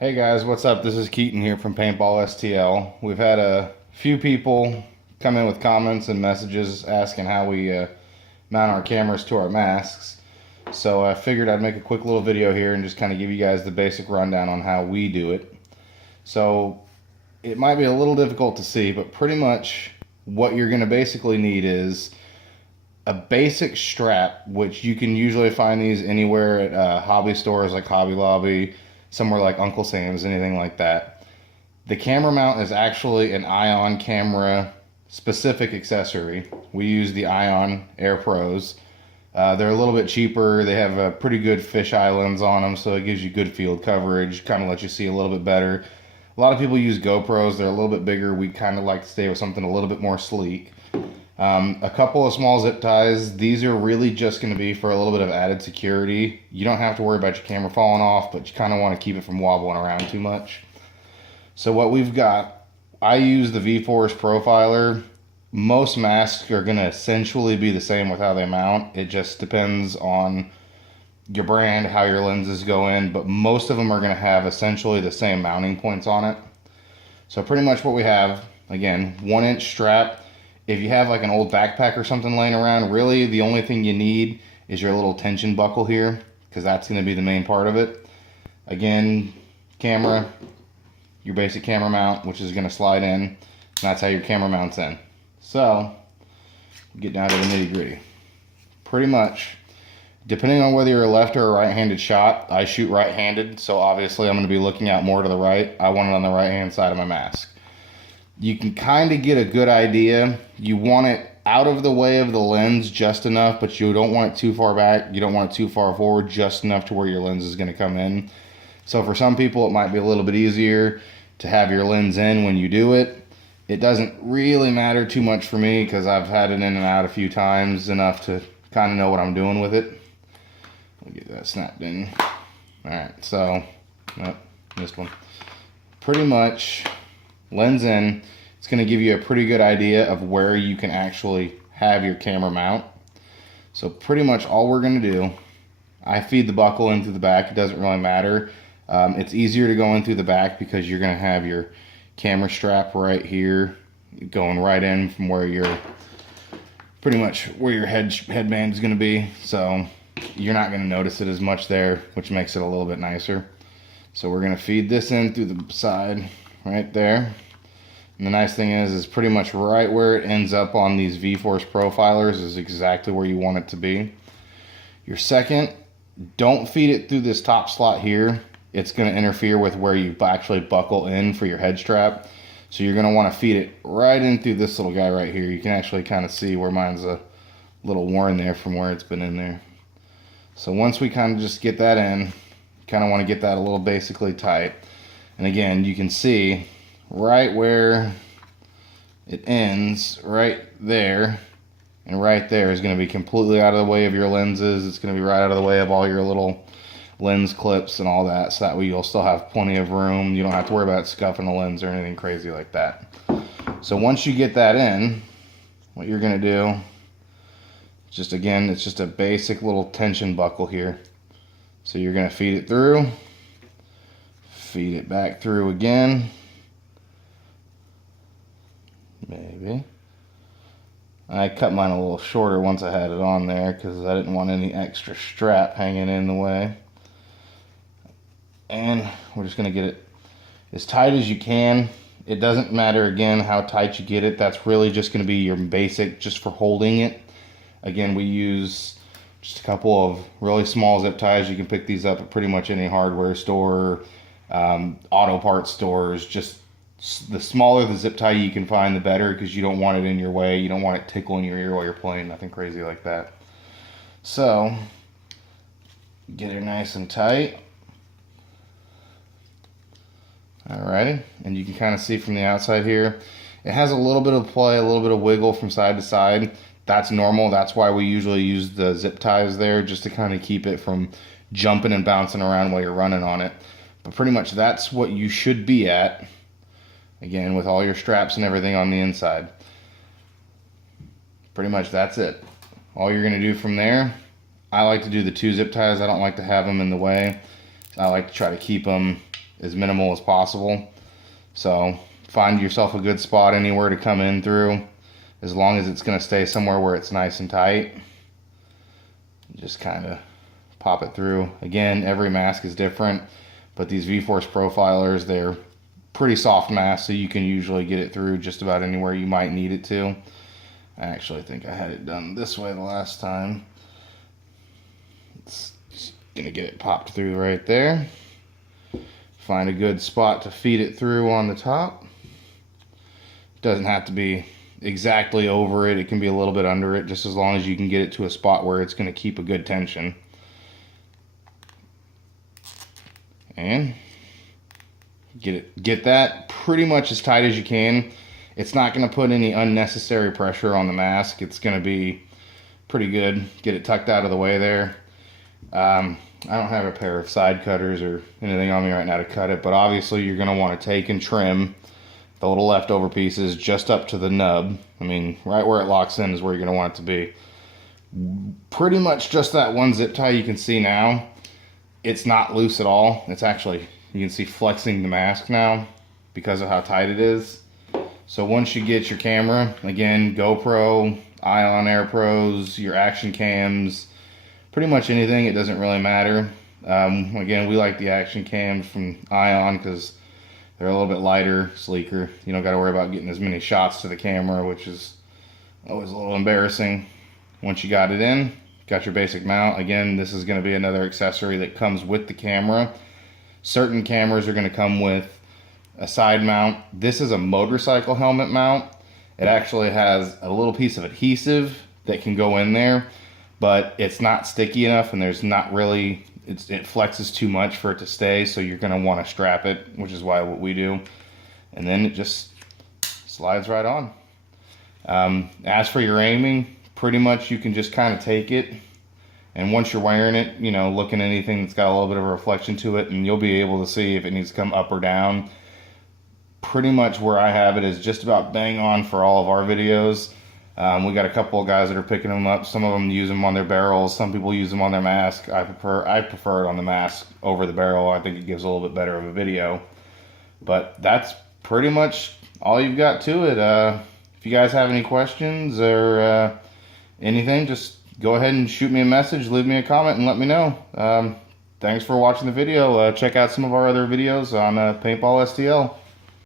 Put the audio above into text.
Hey guys, what's up? This is Keaton here from Paintball STL. We've had a few people come in with comments and messages asking how we mount our cameras to our masks. So I figured I'd make a quick little video here and just kind of give you guys the basic rundown on how we do it. So it might be a little difficult to see, but pretty much what you're going to basically need is a basic strap, which you can usually find these anywhere at hobby stores like Hobby Lobby, somewhere like Uncle Sam's, anything like that. The camera mount is actually an Ion camera specific accessory. We use the Ion Air Pros. They're a little bit cheaper. They have a pretty good fisheye lens on them, so it gives you good field coverage, kind of lets you see a little bit better. A lot of people use GoPros. They're a little bit bigger. We kind of like to stay with something a little bit more sleek. A couple of small zip ties. These are really just going to be for a little bit of added security. You don't have to worry about your camera falling off, but you kind of want to keep it from wobbling around too much. So what we've got, I use the V-Force Profiler. Most masks are going to essentially be the same with how they mount. It just depends on your brand, how your lenses go in, but most of them are going to have essentially the same mounting points on it. So pretty much what we have, again, 1-inch strap. If you have like an old backpack or something laying around, really the only thing you need is your little tension buckle here, because that's going to be the main part of it. Again, camera, your basic camera mount, which is going to slide in, and that's how your camera mounts in. So, get down to the nitty gritty. Pretty much, depending on whether you're a left or a right-handed shot, I shoot right-handed, so obviously I'm going to be looking out more to the right. I want it on the right-hand side of my mask. You can kind of get a good idea. You want it out of the way of the lens just enough, but you don't want it too far back. You don't want it too far forward, just enough to where your lens is going to come in. So for some people, it might be a little bit easier to have your lens in when you do it. It doesn't really matter too much for me because I've had it in and out a few times, enough to kind of know what I'm doing with it. I'll get that snapped in. Alright, so, nope, missed one. Pretty much, lens in, it's going to give you a pretty good idea of where you can actually have your camera mount. So pretty much all we're going to do, I feed the buckle in through the back. It doesn't really matter. It's easier to go in through the back because you're going to have your camera strap right here going right in from where your pretty much where your headband is going to be. So you're not going to notice it as much there, which makes it a little bit nicer. So we're going to feed this in through the side right there. And the nice thing is pretty much right where it ends up on these V-Force Profilers is exactly where you want it to be. Your second, don't feed it through this top slot here. It's going to interfere with where you actually buckle in for your head strap. So you're going to want to feed it right in through this little guy right here. You can actually kind of see where mine's a little worn there from where it's been in there. So once we kind of just get that in, kind of want to get that a little basically tight. And again, you can see right where it ends, right there, and right there is going to be completely out of the way of your lenses. It's going to be right out of the way of all your little lens clips and all that, so that way you'll still have plenty of room. You don't have to worry about scuffing the lens or anything crazy like that. So once you get that in, what you're going to do, just again, it's just a basic little tension buckle here. So you're going to feed it through, feed it back through again. Maybe. I cut mine a little shorter once I had it on there because I didn't want any extra strap hanging in the way. And we're just going to get it as tight as you can. It doesn't matter, again, how tight you get it. That's really just going to be your basic just for holding it. Again, we use just a couple of really small zip ties. You can pick these up at pretty much any hardware store, auto parts stores. Just the smaller the zip tie you can find, the better, because you don't want it in your way. You don't want it tickling your ear while you're playing. Nothing crazy like that. So, get it nice and tight. Alrighty, and you can kind of see from the outside here, it has a little bit of play, a little bit of wiggle from side to side. That's normal. That's why we usually use the zip ties there, just to kind of keep it from jumping and bouncing around while you're running on it. But pretty much that's what you should be at. Again, with all your straps and everything on the inside. Pretty much that's it. All you're going to do from there, I like to do the 2 zip ties. I don't like to have them in the way. I like to try to keep them as minimal as possible. So find yourself a good spot anywhere to come in through, as long as it's going to stay somewhere where it's nice and tight. Just kind of pop it through. Again, every mask is different, but these V-Force profilers, they're pretty soft masks, so you can usually get it through just about anywhere you might need it to. I actually think I had it done this way the last time. It's just gonna get it popped through right there. Find a good spot to feed it through on the top. Doesn't have to be exactly over it. It can be a little bit under it, just as long as you can get it to a spot where it's going to keep a good tension. And get that pretty much as tight as you can. It's not going to put any unnecessary pressure on the mask. It's going to be pretty good. Get it tucked out of the way there. I don't have a pair of side cutters or anything on me right now to cut it, but obviously you're going to want to take and trim the little leftover pieces just up to the nub. I mean, right where it locks in is where you're going to want it to be. Pretty much just that one zip tie you can see now. It's not loose at all. It's actually, you can see flexing the mask now because of how tight it is. So once you get your camera, again, GoPro, Ion Air Pros, your action cams, pretty much anything, it doesn't really matter. Again, we like the action cams from Ion because they're a little bit lighter, sleeker. You don't got to worry about getting as many shots to the camera, which is always a little embarrassing. Once you got it in, got your basic mount. Again, this is going to be another accessory that comes with the camera. Certain cameras are going to come with a side mount. This is a motorcycle helmet mount. It actually has a little piece of adhesive that can go in there, but it's not sticky enough, and there's not really, it flexes too much for it to stay, so you're going to want to strap it, which is what we do. And then it just slides right on. As for your aiming, pretty much you can just kind of take it, and once you're wearing it, you know, look at anything that's got a little bit of a reflection to it, and you'll be able to see if it needs to come up or down. Pretty much where I have it is just about bang on for all of our videos. We got a couple of guys that are picking them up. Some of them use them on their barrels. Some people use them on their mask. I prefer it on the mask over the barrel. I think it gives a little bit better of a video. But that's pretty much all you've got to it. If you guys have any questions or anything, just go ahead and shoot me a message, leave me a comment, and let me know. Thanks for watching the video. Check out some of our other videos on Paintball STL.